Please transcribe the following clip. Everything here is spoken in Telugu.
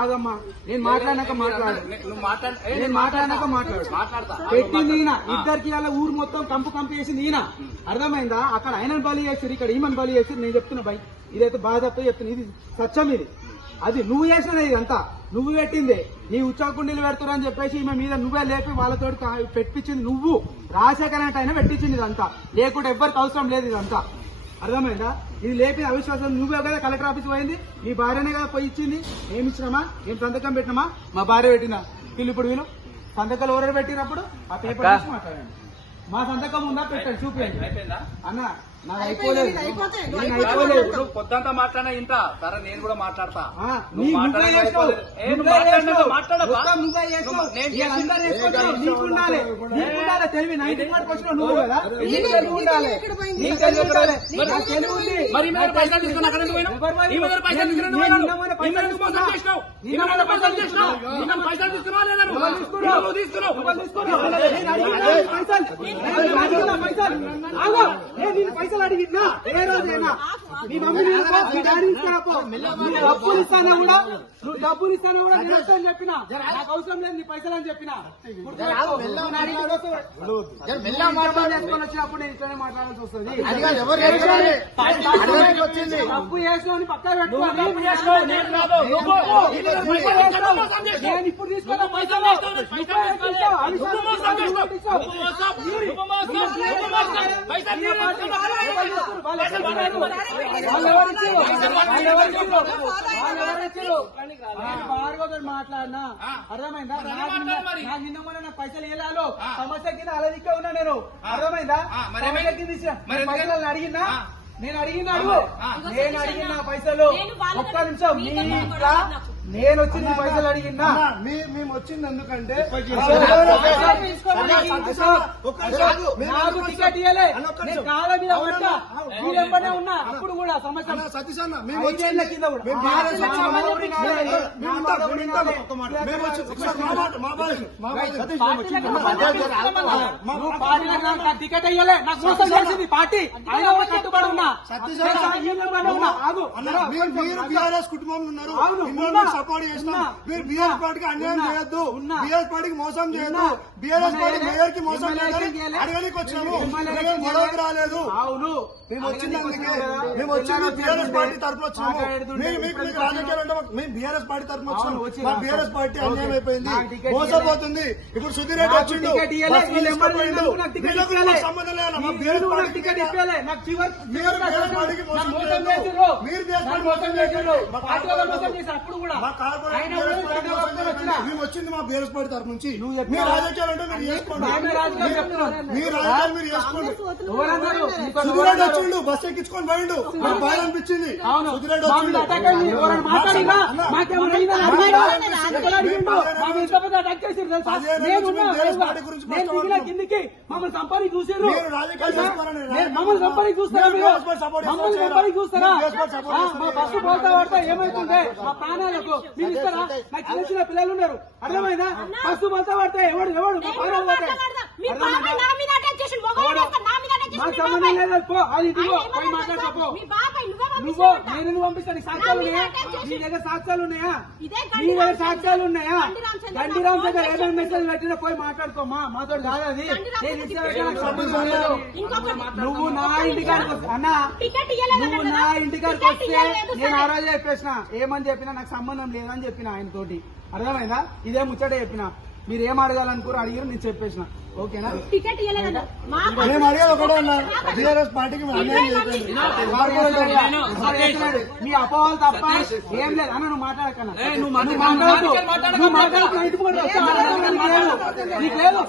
ఆగమ్మా, నేను మాట్లాడినాక మాట్లాడు, నేను మాట్లాడినాక మాట్లాడతా. పెట్టింది ఈయన, ఇద్దరికి అలా ఊరు మొత్తం కంపు చేసింది ఈయన. అర్థమైందా? అక్కడ ఆయనను బలి చేస్తారు, ఇక్కడ ఈమెను బలి చేస్తారు. నేను చెప్తున్నా భయ్, ఇదైతే బాధతో చెప్తున్నా, ఇది సత్యం. ఇది అది నువ్వు చేసినది, ఇదంతా నువ్వు పెట్టిందే. నీ ఉచ్చాకుండీలు పెడతారని చెప్పేసి ఈమె మీద నువ్వే లేపి వాళ్ళతో పెట్టించింది నువ్వు. రాజశేఖర్ అంటే ఆయన పెట్టించింది ఇదంతా, లేకుంటే ఎవ్వరికి అవసరం లేదు ఇదంతా. అర్థమైందా? ఇది లేపి అవిశ్వాసం నువ్వే కదా. కలెక్టర్ ఆఫీస్ పోయింది, నీ భార్యనే కదా పోయి ఇచ్చింది. ఏమి ఇచ్చినామా? ఏం సంతకం పెట్టినామా? మా భార్య పెట్టినా. ఇప్పుడు వీళ్ళు సంతకాలు ఎవరు పెట్టినప్పుడు ఆ పేపర్ చూసి మాట్లాడండి. మా సంతకం ఉందా పెట్టండి, చూపించండి అన్న. నాకు అయిపోలేదు, పొద్దంతా మాట్లాడినా ఇంత సరే, నేను కూడా మాట్లాడతా. తెలివి 90 మార్క్ వచ్చిన నువ్వు కదా, ఉండాలి. పైసలు అడిగినా ఏ రోజైనా నీ మమ్మీ నీ డాడీ ఇస్తానపో, నువ్వు డబ్బులు ఇస్తానా కూడా నేను వస్తాను చెప్పిన. నాకు అవసరం లేదు నీ పైసలు అని చెప్పిన. చేసుకొని వచ్చినప్పుడు నేను ఇట్లనే మాట్లాడాల్సి వస్తుంది. తప్పు చేసినావు పక్కన పెట్టుకోవాలి. నేను ఇప్పుడు తీసుకున్న పైసలు మాట్లాడినా. అర్థమైందా? నిన్న మొన్న నాకు పైసలు వేయాలో సమస్య కింద అలదిక్కే ఉన్నా నేను. అర్థమైందా? పైసలు అడిగినా, నేను అడిగిన పైసలు ఒక్క నిమిషం. నేను వచ్చి నీ పైసలు అడిగినా, మేము వచ్చింది ఎందుకంటే నాకు టికెట్ ఇవ్వలే, నేను కాళ్ళ మీద పడ్డా, మీరెంబడే ఉన్నా. అప్పుడు కూడా సమస్య సతీష్ అన్న, టికెట్ ఇవ్వలే, నాకు మోసం చేసింది పార్టీ. అయినా కట్టుబడి ఉన్నా. మీరు బీఆర్ఎస్ కుటుంబంలో ఉన్నారు, సపోర్ట్ చేసినా. మీరు బీఆర్ఎస్ పార్టీకి అన్యాయం చేయొద్దు, బీఆర్ఎస్ పార్టీకి మోసం చేయొద్దు. బీఆర్ఎస్ పార్టీ మేయర్ కి మోసం చేయాలని అడగడానికి వచ్చాము, గొడవకు రాలేదు. మేము వచ్చింది అందుకే, మేము వచ్చింది బీఆర్ఎస్ పార్టీ తరఫున వచ్చాము. మీకు రాజకీయాలు అంటే మేము బీఆర్ఎస్ పార్టీ తరఫున వచ్చాము. మా బీఆర్ఎస్ పార్టీ అన్యాయం అయిపోయింది, మోసపోతుంది. ఇప్పుడు సుధీర్ రెడ్డి వచ్చిండు, సంబంధం లేదు. మా బీఆర్ఎస్ పార్టీకి మేము వచ్చింది మా బీఆర్ఎస్ పార్టీ తరఫు నుంచి. మీ రాజకీయాలు అంటే మీరు చేసుకోండి, మీ రాజకీయాలు మీరు చేసుకోండి. సుధీరెడ్డి వచ్చిండు, బస్ ఎక్కించుకొని పోయిండు, నాకు బాగా అనిపించింది. సుధీరెడ్డి వచ్చిండు, కిందికి మమ్మల్ని సంపాదించి చూసారు. మీరు రాజకీయాలు చేసుకోవాలని మమ్మల్ని సంపాదించి చూస్తారా? మమ్మల్ని సంపాదించి చూస్తారా? మా బస్సు పోతా పడతా ఏమైతుంది మా ప్రాణాలకు? మీరు ఇస్తారా? నాకు చిన్న చిన్న పిల్లలు ఉన్నారు. అర్థమైందా? బస్సు పోతా పడితే ఎవడు మా ప్రాణాలు పోతాయి. మాకు సంబంధం లేదు. పో, అది ఇదిగో పోయి మాట్లాడుకో. నువ్వు నేను పంపిస్తాను. సాక్ష్యాలు ఉన్నాయా? నీ దగ్గర సాక్ష్యాలు ఉన్నాయా? నీ దగ్గర సాక్ష్యాలు ఉన్నాయా? గండిరామ్ దగ్గర ఏదైనా మెసేజ్ పెట్టినా పోయి మాట్లాడుకోమా, మాతో కాదు అది. నేను ఇచ్చే నాకు సంబంధం లేదు. నువ్వు నా ఇంటికాడికి వస్తా అన్నా, నువ్వు నా ఇంటికాడికి వస్తే నేను ఆ రోజే చెప్పేసిన. ఏమని చెప్పినా నాకు సంబంధం లేదని చెప్పిన ఆయన తోటి. అర్థమైందా? ఇదే ముచ్చటే చెప్పిన. మీరు ఏం అడగాలనుకోరు అడిగారు, నేను చెప్పేసిన. ఓకేనా? మేము అడిగేది ఒకటే అన్నా, బీఆర్ఎస్ పార్టీకి మీ అపోహలు తప్ప ఏం లేదు అన్న. నువ్వు మాట్లాడకన్నా, నువ్వు మాట్లాడుతున్నా. నీకు లేదు.